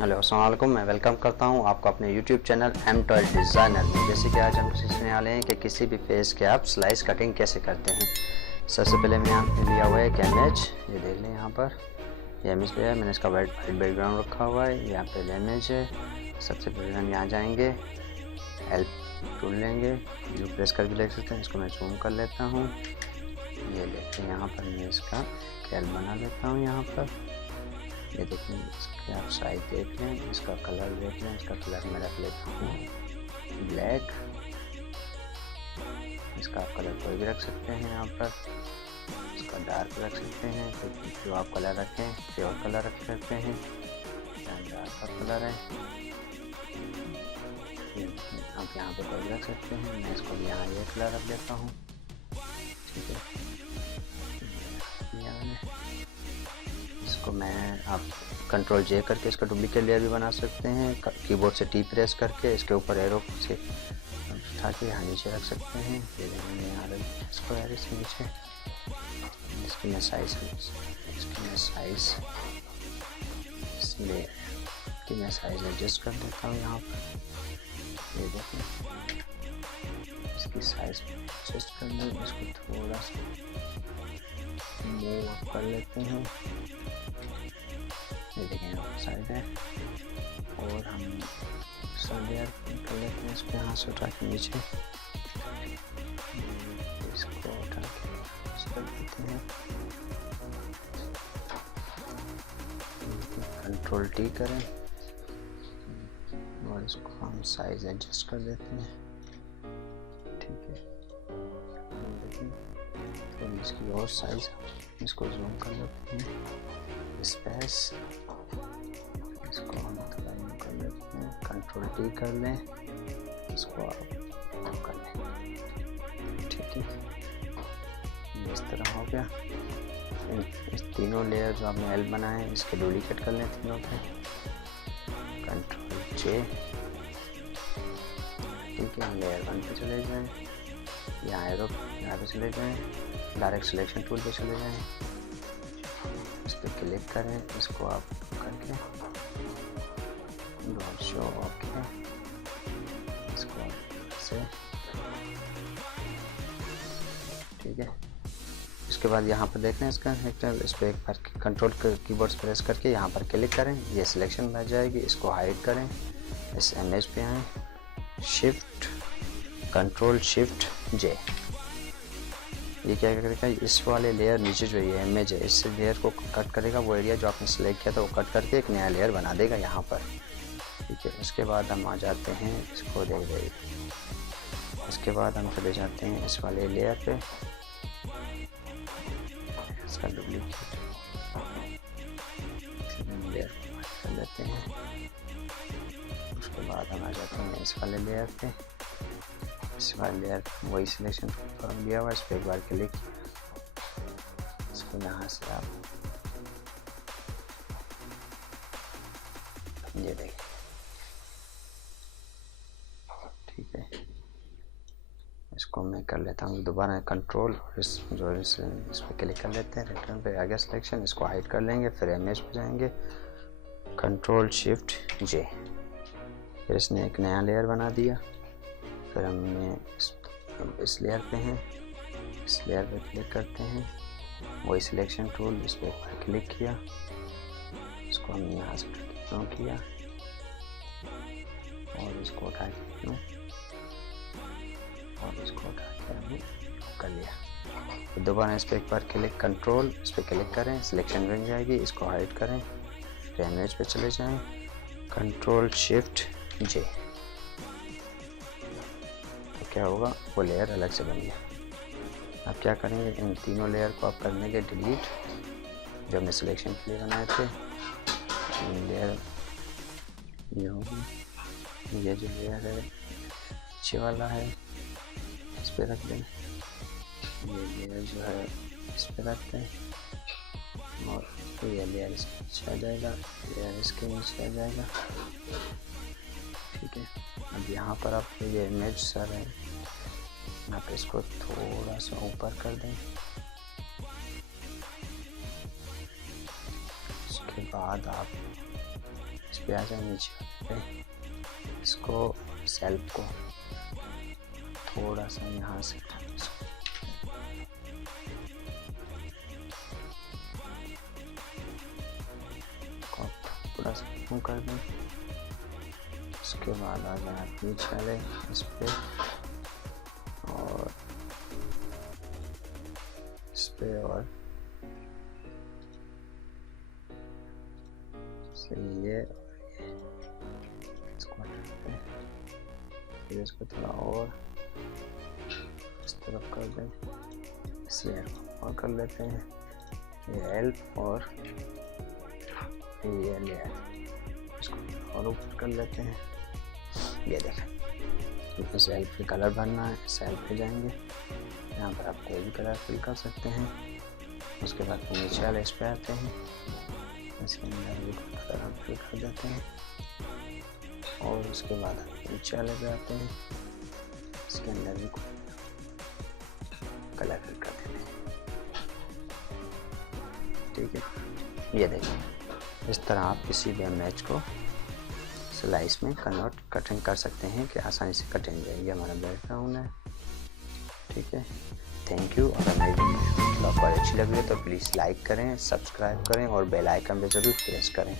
Hello अस्सलाम वालेकुम। मैं वेलकम करता हूं आपको अपने यूट्यूब चैनल M12 डिज़ाइनर में। जैसे कि आज हम सीखने वाले हैं कि किसी भी फेस के आप स्लाइस कटिंग कैसे करते हैं। सबसे पहले मैं यहाँ पे लिया हुआ है एक इमेज, ये देख लें यहाँ पर ये इमेज लिया है मैंने। इसका वाइट बैकग्राउंड रखा हुआ है। यहाँ पे इमेज है। सबसे पहले हम यहाँ जाएंगे, हेल्प टूल लेंगे, जो प्रेस करके देख सकते हैं। इसको मैं जूम कर लेता हूँ। ये देखते हैं यहाँ पर मैं इसका कैल बना लेता हूँ। यहाँ पर ये देखें, इसके आप साइज देख लें, इसका कलर देख लें। इसका कलर मैं रख लेता हूँ ब्लैक। इसका आप कलर कोई भी रख सकते हैं यहाँ पर। इसका डार्क रख सकते हैं, तो जो आप कलर रखें प्योर कलर रख सकते हैं। डार्क का कलर है, आप यहाँ पे कोई रख सकते हैं। मैं इसको भी यहाँ ये कलर रख लेता हूँ। ठीक है, इसको मैं आप कंट्रोल जे करके इसका डुप्लीकेट लेयर भी बना सकते हैं। कीबोर्ड से टी प्रेस करके इसके ऊपर एरो से उठा के यहाँ नीचे रख सकते हैं। इसको एरो से नीचे इसकी मैं साइज एडजस्ट कर देता हूँ। यहाँ पर ये देखें, इसकी साइज एडजस्ट कर लें। इसको थोड़ा सा मूव अप कर लेते हैं। ये देखें साइड है, और हम लेयर कर लेते हैं। इसको यहाँ से उठा के नीचे इसको उठा के कर देते हैं। कंट्रोल टी करें और इसको हम साइज एडजस्ट कर देते हैं। ठीक है, तो इसकी और साइज इसको जूम कर लेते हैं। स्पेस इसको हम थोड़ा यूँ कर लेते हैं। कंट्रोल टी कर लें, इसको आप कर लें। ठीक है, इस तरह हो गया। इस तीनों लेयर जो आपने एल बनाए हैं इसके डुप्लीकेट कर लें तीनों पे। कंट्रोल जे। ठीक है, लेयर 1 पे चले जाएं, यहाँ एरो यहाँ पे चले जाएं, डायरेक्ट सिलेक्शन टूल पे चले जाएं, इस पर क्लिक करें। इसको आप करके डॉट शो ओके, इसको से ठीक है। इसके बाद यहाँ पर देख लें इसका इस पर एक बार कंट्रोल कीबोर्ड प्रेस करके यहाँ पर क्लिक करें, ये सिलेक्शन बन जाएगी। इसको हाइड करें, इस इमेज पे आएँ, शिफ्ट कंट्रोल शिफ्ट जे। ये क्या करेगा, इस वाले लेयर नीचे जो ये इमेज है इस लेयर को कट करेगा। वो एरिया जो आपने सेलेक्ट किया था वो कट करके एक नया लेयर बना देगा यहाँ पर। ठीक है, उसके बाद हम आ जाते हैं, इसको देख रहे, इसके बाद हम चले जाते हैं इस वाले लेयर पे, इसका डुप्लीकेट लेयर कर लेते हैं। उसके बाद हम आ जाते हैं इस वाले लेयर पे, इस वाले लेयर वही सिलेक्शन फॉर्म लिया हुआ, इस पर एक बार क्लिक, इसको यहाँ से आप ये देखें। ठीक है, इसको मैं कर लेता हूँ दोबारा कंट्रोल और इस पर क्लिक कर लेते हैं। रिटर्न पे आ गया सिलेक्शन, इसको हाइड कर लेंगे, फिर इमेज पे जाएंगे, कंट्रोल शिफ्ट जे, फिर इसने एक नया लेयर बना दिया। फिर हमने इस लेयर पे हैं, इस लेयर पे क्लिक करते हैं, वही सिलेक्शन टूल, इस पर एक बार क्लिक किया, इसको हमने यहाँ से क्यों किया और इसको उठा के क्यों और इसको उठा के हमने कर लिया। तो दोबारा इस पर एक बार क्लिक, कंट्रोल इस पर क्लिक करें, सिलेक्शन बन जाएगी। इसको हाइड करें, फिर इमेज पे चले जाएं, कंट्रोल शिफ्ट जे। क्या होगा, वो लेयर अलग से बन गया। अब क्या करेंगे, इन तीनों लेयर को आप कर देंगे डिलीट, जो हमने सिलेक्शन के लिए बनाए थे। लेयर ये होगी, ये जो लेयर है नीचे वाला है इस पर रख दें, ये लेयर जो है इस पर रखते हैं, और ये लेयर इसके नीचे आ जाएगा, लेयर इसके नीचे आ जाएगा। ठीक है, अब यहाँ पर आप ये इमेज सर है, यहाँ पे इसको थोड़ा सा ऊपर कर दें। उसके बाद आप इस पे आ जाए नीचे पे, इसको सेल्फ को थोड़ा सा यहाँ से थोड़ा सा कम कर दें। उसके बाद आ जाए आप नीचे वाले इस पे और इस पे और ये इसको हटाते हैं, फिर इसको थोड़ा और इस तरफ कर दें, इसे और कर लेते हैं, ये हेल्प और ये लेयर, इसको और ऊपर कर लेते हैं। ये देखें, तो सेल्फ पे कलर भरना है, सेल्फ पे जाएंगे, यहाँ पर आप कोई भी कलर फिल कर सकते हैं। उसके बाद नीचे वाले इस पे आते हैं, इसके अंदर भी कलर हम फिल कर देते हैं और उसके बाद नीचे वाले पे आते हैं, इसके अंदर भी कलर फिल कर देते हैं। ठीक है, ये देखें, इस तरह आप किसी भी इमेज को स्लाइस में कटिंग कर सकते हैं कि आसानी से कटिंग जाएगी। हमारा बैकग्राउंड है। ठीक है, थैंक यू। अगर मेरी वीडियो आपको अच्छी लगी है तो प्लीज़ लाइक करें, सब्सक्राइब करें और बेल आइकन पे ज़रूर प्रेस करें।